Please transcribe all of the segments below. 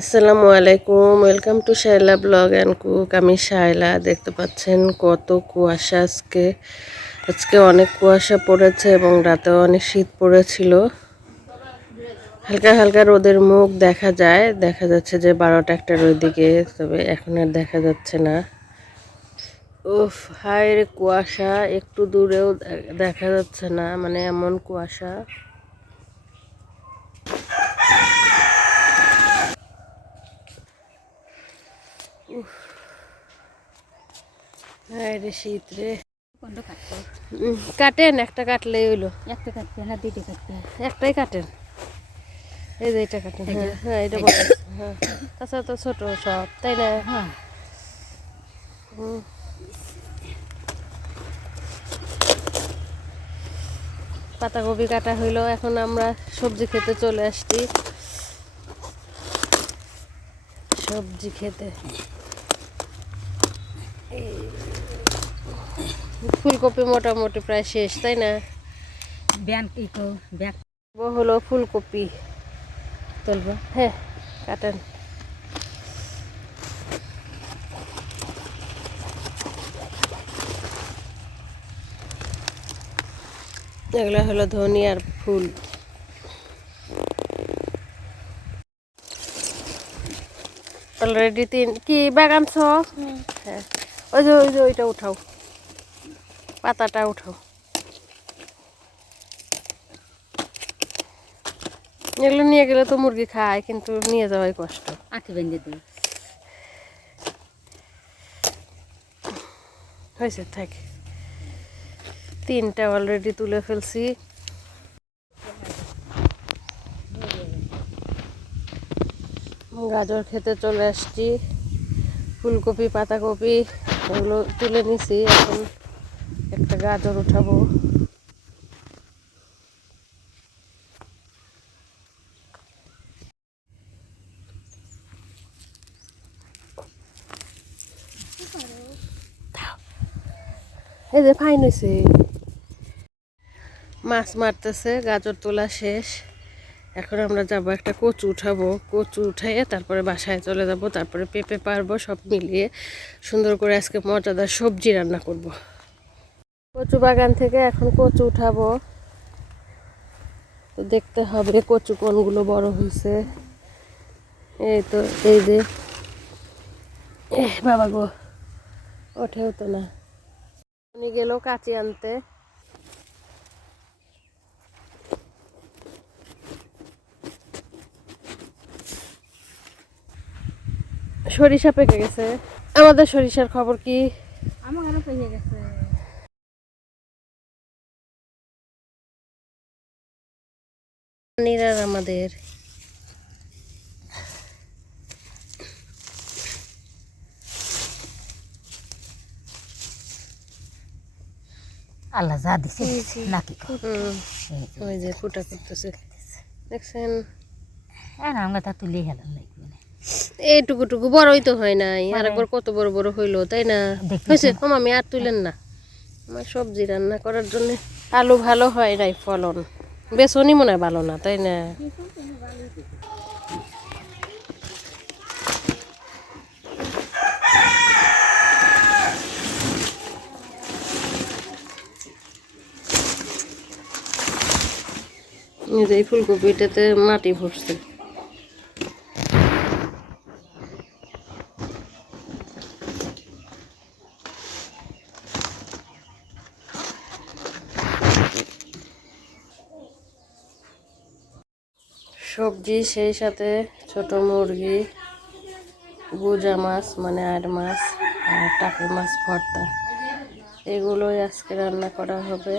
আসসালামু আলাইকুম, welcome to Shaila blog and cook. আমি শাইলা দেখতে পাচ্ছেন কত কুয়াশা আজকে। আজকে অনেক কুয়াশা পড়েছে এবং রাতেও অনেক শীত পড়েছিল। হালকা হালকা রোদের মুখ দেখা যায়, দেখা যাচ্ছে যে বারোটা একটার ওইদিকে তবে এখন আর দেখা যাচ্ছে না। উফ, হায় রে কুয়াশা, একটু দূরেও দেখা যাচ্ছে না মানে এমন কুয়াশা। হায় রে শীত রে। কাটেন একটা কাটলেই হইল। একটা কাটবে না দুইটা কাটবে একটাই কাটেন। এই যে এটা কাটেন হ্যাঁ হ্যাঁ এটা বড় হ্যাঁ। তাছাড়া তো ছোট সব তাই না? হ্যাঁ। পাতাকপি কাটা হইল এখন আমরা সবজি খেতে চলে আসছি। সবজি খেতে। এই। ফুলকপি মোটামুটি প্রায় শেষ তাই না? ব্যাগ হলো ফুলকপি। তুলবো। হ্যাঁ কাটেন। এগুলো হলো ধনিয়ার ফুল। অলরেডি তিন কি বাগান ছ? হ্যাঁ। ওই যে ওই যে ওইটা উঠাও। পাতাটা উঠো। এগুলো নিয়ে গেলে তো মুরগি খায় কিন্তু নিয়ে যাওয়াই কষ্ট। আঁকি বেঁধে দিই। হয়েছে থাক। তিনটা অলরেডি তুলে ফেলছি। গাজর খেতে চলে আসছি। ফুলকপি পাতাকপি এগুলো তুলে নিছি। এখন একটা গাজর উঠাবো। এই যে ফাইন হয়েছে মাছ মারতেছে, গাজর তোলা শেষ। এখন আমরা যাব একটা কচু উঠাবো। কচু উঠাইয়ে তারপরে বাসায় চলে যাব। তারপরে পেঁপে পারব সব মিলিয়ে। সুন্দর করে আজকে মজাদার সবজি রান্না করব। কচু বাগান থেকে এখন কচু উঠাবো। তো দেখতে হবে কচু কোনগুলো বড় হয়েছে এই তো, এই যে। বাবা গো, ওঠেও তো না। উনি গেল কাঁচি আনতে। সরিষা পেকে গেছে। আমাদের সরিষার খবর কি? আমার পেকে গেছে। নিরার আমাদের। আল্লাহ যা দিছে নাকি ওই যে ফুটা করতেছে দেখছেন? হ্যাঁ আমরা তা তুলে হেলাম লাগবে না এইটুকু টুকু বড়ই তো হয় নাই। আর একবার কত বড় বড় হইল তাই না? হয়েছে ও মামি আর তুলেন না। আমার সবজি রান্না করার জন্য আলু ভালো হয় নাই ফলন। বেসনই মনে হয় ভালো না তাই না? এই ফুলকপিটাতে মাটি ভরছে। সবজি সেই সাথে ছোট মুরগি, গুজা মাছ মানে আর মাছ আর টাকি মাছ, ভর্তা। এগুলোই আজকে রান্না করা হবে।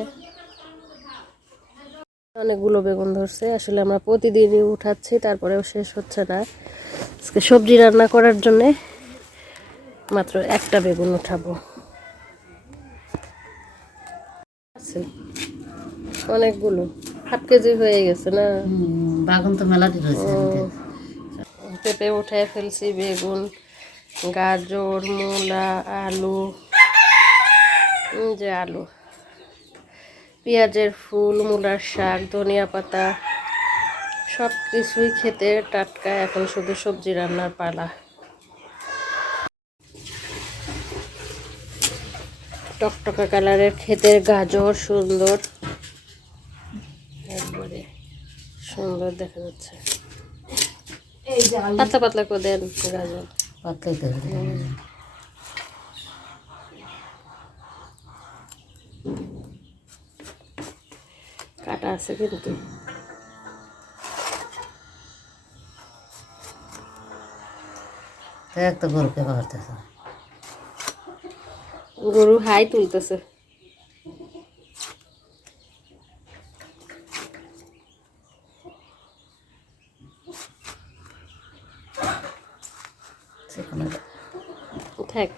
অনেকগুলো বেগুন ধরছে। আসলে আমরা প্রতিদিনই উঠাচ্ছি, তারপরেও শেষ হচ্ছে না। আজকে সবজি রান্না করার জন্যে মাত্র একটা বেগুন উঠাবো। অনেকগুলো। হাফ কেজি হয়ে গেছে না? বাগুন তো পেঁপে উঠে ফেলছি বেগুন গাজর মূলা আলু যে আলু পেঁয়াজের ফুল মূলার শাক ধনিয়া পাতা সব কিছুই খেতে টাটকা এখন শুধু সবজি রান্নার পালা। টকটকা কালারের ক্ষেতের গাজর সুন্দর একবারে সুন্দর দেখা যাচ্ছে। পাতলা পাতলা করে দেন গাজর। পাতলাই কাটা আছে কিন্তু। একটা গরুকে পারতেছে গরু হাই তুলতেছে সেখানে থাক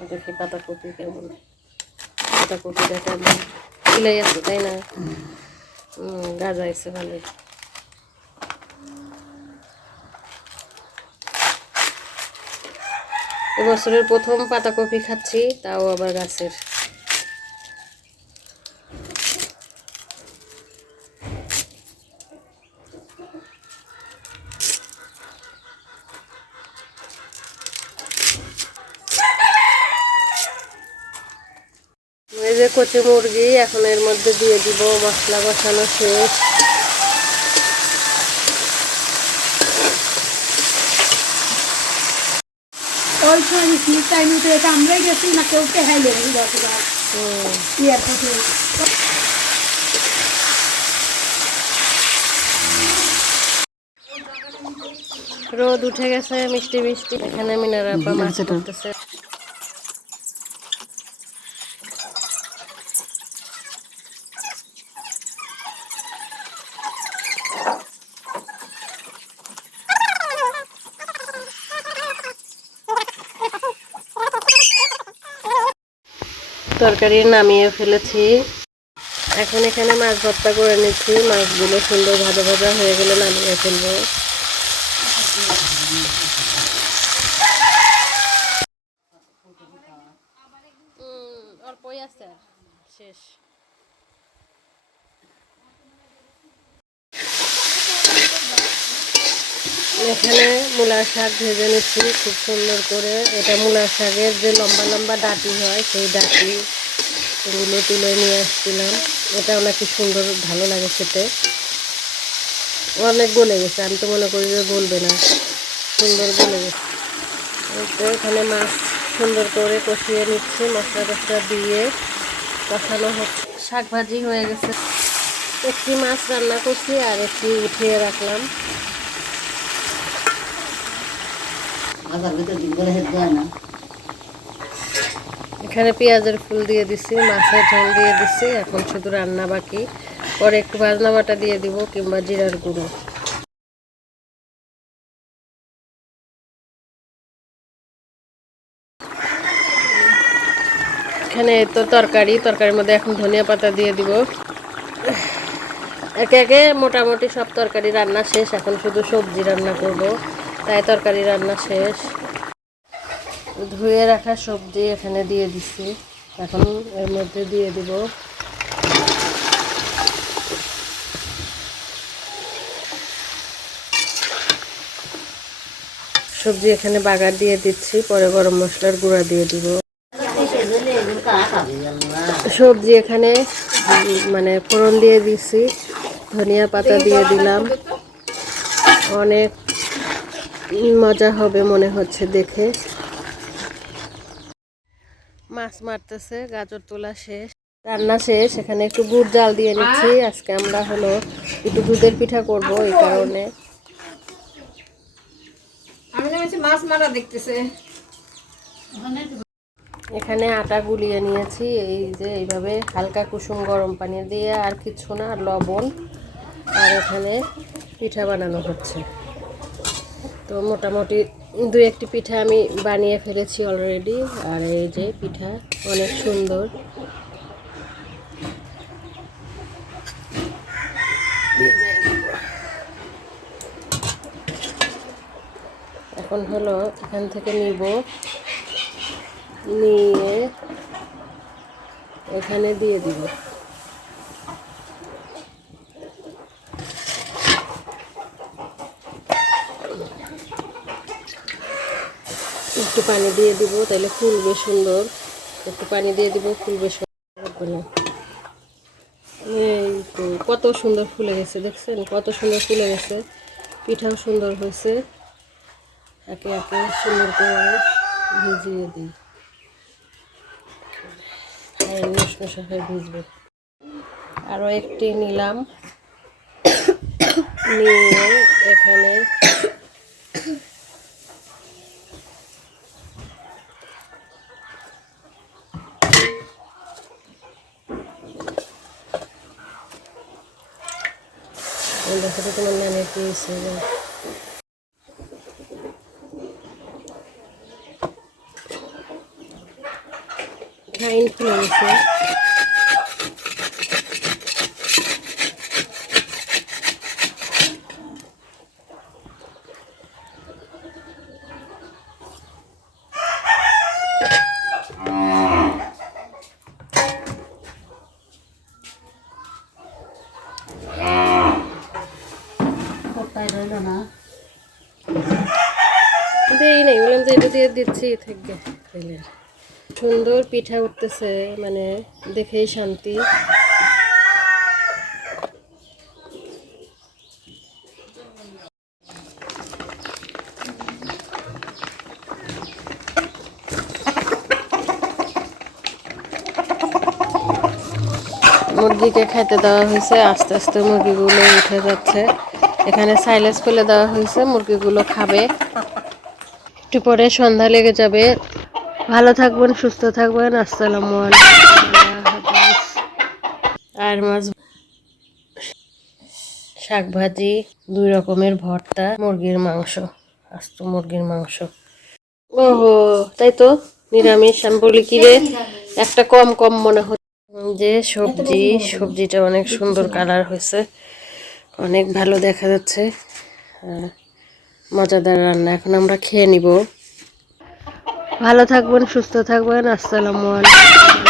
দেখি পাতাকপি কেমন পাতাকপিটা কেমন ফুলাই আছে তাই না? গাজা আছে ভালোই এবছরের প্রথম পাতাকপি খাচ্ছি, তাও আবার গাছের এই যে কচি মুরগি এখন এর মধ্যে দিয়ে দিব মশলা বসানো শেষ। ওই সময় শীত টাইম উঠে এটা আমরাই গেছি না কেউ রোদ উঠে গেছে মিষ্টি মিষ্টি। এখানে মিনারা মাছ করতেছে। তরকারি নামিয়ে ফেলেছি। এখন এখানে মাছ ভর্তা করে নিচ্ছি। মাছগুলো সুন্দর ভাজা ভাজা হয়ে গেলে নামিয়ে ফেলব। শেষ। এখানে মূলা শাক ভেজে নিচ্ছি, খুব সুন্দর করে। এটা মূলা শাকের যে লম্বা লম্বা ডাটি হয়, সেই ডাটি এগুলো তুলে নিয়ে আসছিলাম। এটাও নাকি সুন্দর, ভালো লাগে খেতে। অনেক গলে গেছে, আমি তো মনে করি যে গলবে না। সুন্দর গলে গেছে। এখানে মাছ সুন্দর করে কষিয়ে নিচ্ছি, মশলা টশলা দিয়ে কষানো হচ্ছে। শাক ভাজি হয়ে গেছে। একটি মাছ রান্না করছি আর একটি উঠিয়ে রাখলাম আবার ভিতর দিন করে হেঁটে যায় না এখানে পেঁয়াজের ফুল দিয়ে দিছি, মাছের ঝোল দিয়ে দিছি, এখন শুধু রান্না বাকি। পরে একটু ভাজনা বাটা দিয়ে দিব কিংবা জিরার গুঁড়ো। এখানে তো তরকারি, তরকারির মধ্যে এখন ধনিয়া পাতা দিয়ে দিব। একে একে মোটামুটি সব তরকারি রান্না শেষ, এখন শুধু সবজি রান্না করব। তাই তরকারি রান্না শেষ। ধুয়ে রাখা সবজি এখানে দিয়ে দিচ্ছি এখন এর মধ্যে দিয়ে দিব। সবজি এখানে বাগার দিয়ে দিচ্ছি, পরে গরম মশলার গুঁড়া দিয়ে দিব। সবজি এখানে মানে ফোড়ন দিয়ে দিচ্ছি ধনিয়া পাতা দিয়ে দিলাম। অনেক মজা হবে মনে হচ্ছে দেখে। মাছ মারতেছে গাজর তোলা শেষ। রান্না শেষ এখানে একটু গুড় জাল দিয়ে নিচ্ছি। আজকে আমরা হলো একটু দুধের পিঠা করব এই কারণে। মাছ মারা দেখতেছে। এখানে আটা গুলিয়ে নিয়েছি এই যে এইভাবে হালকা কুসুম গরম পানি দিয়ে আর কিছু না আর লবণ। আর এখানে পিঠা বানানো হচ্ছে। তো মোটামুটি দু একটি পিঠা আমি বানিয়ে ফেলেছি অলরেডি আর এই যে পিঠা অনেক সুন্দর। এখন হলো এখান থেকে নিব, নিয়ে এখানে দিয়ে দিব। একটু পানি দিয়ে দিব তাহলে ফুলবে সুন্দর। একটু পানি দিয়ে দিব ফুলবে। এই তো, কত সুন্দর ফুলে গেছে, দেখছেন? কত সুন্দর ফুলে গেছে। পিঠাও সুন্দর হয়েছে। একে একে সুন্দর করে ভিজিয়ে দিই। ভিজবে। আরও একটি নিলাম। নিয়ে এখানে এই দেখো তো তোমার নানের দেই নাই বললাম যে এটা দিয়ে দিচ্ছি থাকবে সুন্দর পিঠা উঠতেছে মানে দেখেই শান্তি। মুরগিকে খেতে দেওয়া হয়েছে, আস্তে আস্তে মুরগিগুলো উঠে যাচ্ছে। এখানে সাইলেজ ফেলে দেওয়া হয়েছে, মুরগিগুলো খাবে। একটু পরে সন্ধ্যা লেগে যাবে। ভালো থাকবেন, সুস্থ থাকবেন, আসসালামু আলাইকুম। আর মাছ শাক ভাজি, দুই রকমের ভর্তা, মুরগির মাংস, আস্ত মুরগির মাংস। ওহো, তাই তো? নিরামিষ, আমি বলি কি রে? একটা কম কম মনে হচ্ছে যে সবজি, সবজিটা অনেক সুন্দর কালার হয়েছে। অনেক ভালো দেখা যাচ্ছে। মজাদার রান্না। এখন আমরা খেয়ে নিব। ভালো থাকবেন, সুস্থ থাকবেন। আসসালামু আলাইকুম।